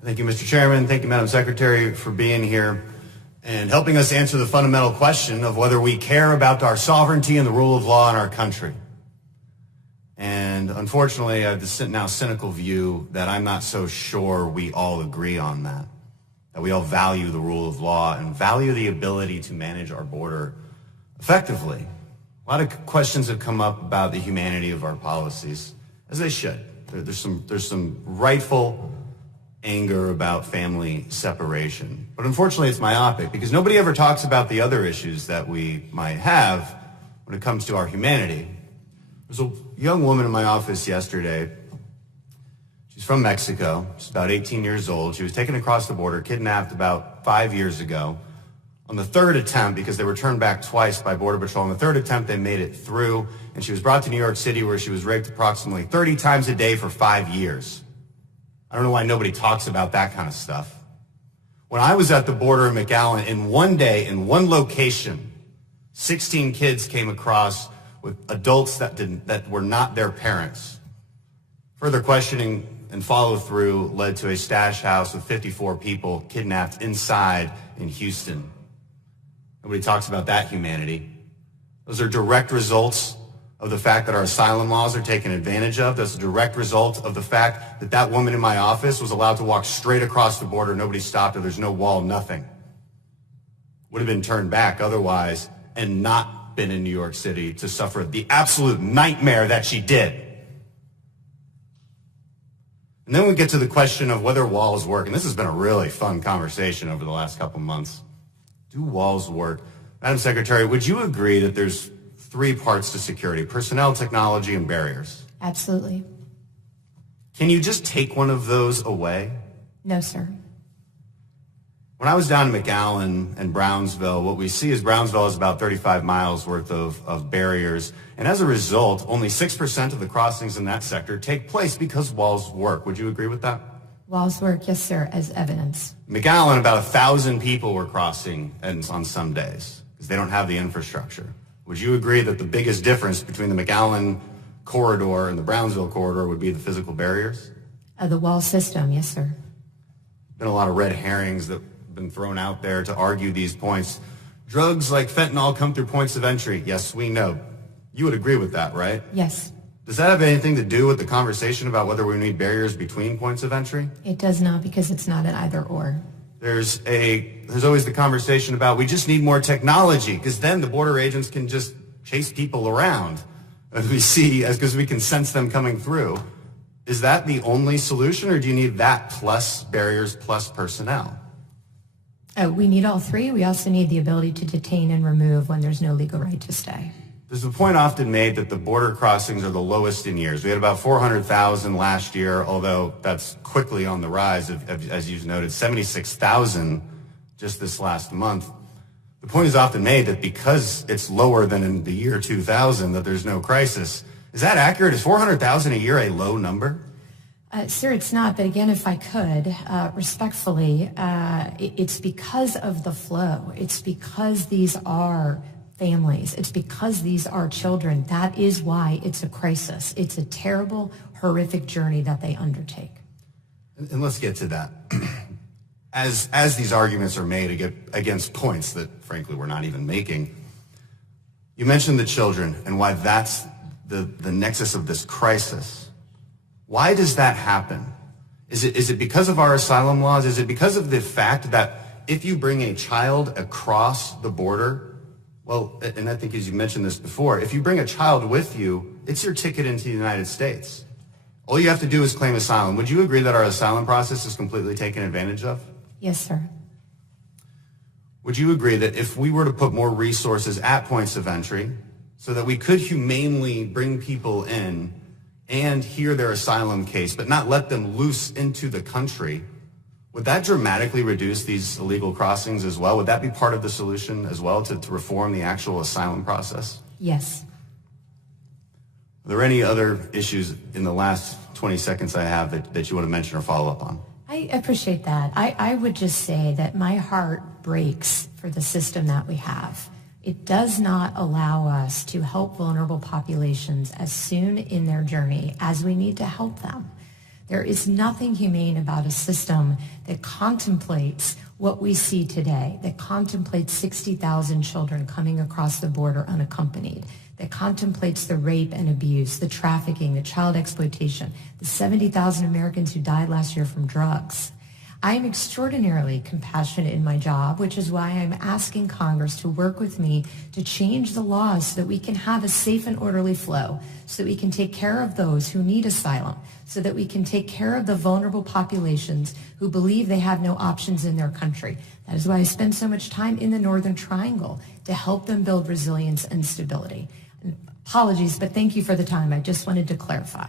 Thank you, Mr. Chairman. Thank you, Madam Secretary, for being here and helping us answer the fundamental question of whether we care about our sovereignty and the rule of law in our country. And unfortunately, I have the now cynical view that I'm not so sure we all agree on that we all value the rule of law and value the ability to manage our border effectively. A lot of questions have come up about the humanity of our policies, as they should. There's some rightful anger about family separation. But unfortunately, it's myopic because nobody ever talks about the other issues that we might have when it comes to our humanity. There's a young woman in my office yesterday. She's from Mexico. She's about 18 years old. She was taken across the border, kidnapped about 5 years ago. On the third attempt, because they were turned back twice by Border Patrol, on the third attempt, they made it through, and she was brought to New York City where she was raped approximately 30 times a day for 5 years. I don't know why nobody talks about that kind of stuff. When I was at the border in McAllen, in one day, in one location, 16 kids came across with adults that were not their parents. Further questioning and follow-through led to a stash house with 54 people kidnapped inside in Houston. Nobody talks about that humanity. Those are direct results of the fact that our asylum laws are taken advantage of. That's a direct result of the fact that that woman in my office was allowed to walk straight across the border. Nobody stopped her. There's no wall, nothing. Would have been turned back otherwise and not been in New York City to suffer the absolute nightmare that she did. And then we get to the question of whether walls work. And this has been a really fun conversation over the last couple months. Do walls work? Madam Secretary, would you agree that there's three parts to security: personnel, technology, and barriers? Absolutely. Can you just take one of those away? No, sir. When I was down in McAllen and Brownsville, what we see is Brownsville has about 35 miles worth of barriers. And as a result, only 6% of the crossings in that sector take place because walls work. Would you agree with that? Walls work, yes, sir, as evidence. McAllen, about 1,000 people were crossing on some days because they don't have the infrastructure. Would you agree that the biggest difference between the McAllen corridor and the Brownsville corridor would be the physical barriers? The wall system, yes, sir. Been a lot of red herrings that have been thrown out there to argue these points. Drugs like fentanyl come through points of entry. Yes, we know. You would agree with that, right? Yes. Does that have anything to do with the conversation about whether we need barriers between points of entry? It does not, because it's not an either or. There's always the conversation about we just need more technology because then the border agents can just chase people around as we see, because we can sense them coming through. Is that the only solution, or do you need that plus barriers plus personnel? We need all three. We also need the ability to detain and remove when there's no legal right to stay. There's a point often made that the border crossings are the lowest in years. We had about 400,000 last year, although that's quickly on the rise, as you've noted, 76,000 just this last month. The point is often made that because it's lower than in the year 2000, that there's no crisis. Is that accurate? Is 400,000 a year a low number? Sir, it's not, but again, if I could, respectfully, it's because of the flow. It's because these are families. It's because these are children. That is why it's a crisis. It's a terrible, horrific journey that they undertake. And let's get to that. As these arguments are made against points that, frankly, we're not even making, you mentioned the children and why that's the nexus of this crisis. Why does that happen? Is it because of our asylum laws? Is it because of the fact that if you bring a child across the border, well, and I think as you mentioned this before, if you bring a child with you, it's your ticket into the United States. All you have to do is claim asylum. Would you agree that our asylum process is completely taken advantage of? Yes, sir. Would you agree that if we were to put more resources at points of entry so that we could humanely bring people in and hear their asylum case, but not let them loose into the country, would that dramatically reduce these illegal crossings as well? Would that be part of the solution as well to reform the actual asylum process? Yes. Are there any other issues in the last 20 seconds I have that you want to mention or follow up on? I appreciate that. I would just say that my heart breaks for the system that we have. It does not allow us to help vulnerable populations as soon in their journey as we need to help them. There is nothing humane about a system that contemplates what we see today, that contemplates 60,000 children coming across the border unaccompanied, that contemplates the rape and abuse, the trafficking, the child exploitation, the 70,000 Americans who died last year from drugs. I am extraordinarily compassionate in my job, which is why I'm asking Congress to work with me to change the laws so that we can have a safe and orderly flow, so that we can take care of those who need asylum, so that we can take care of the vulnerable populations who believe they have no options in their country. That is why I spend so much time in the Northern Triangle, to help them build resilience and stability. Apologies, but thank you for the time. I just wanted to clarify.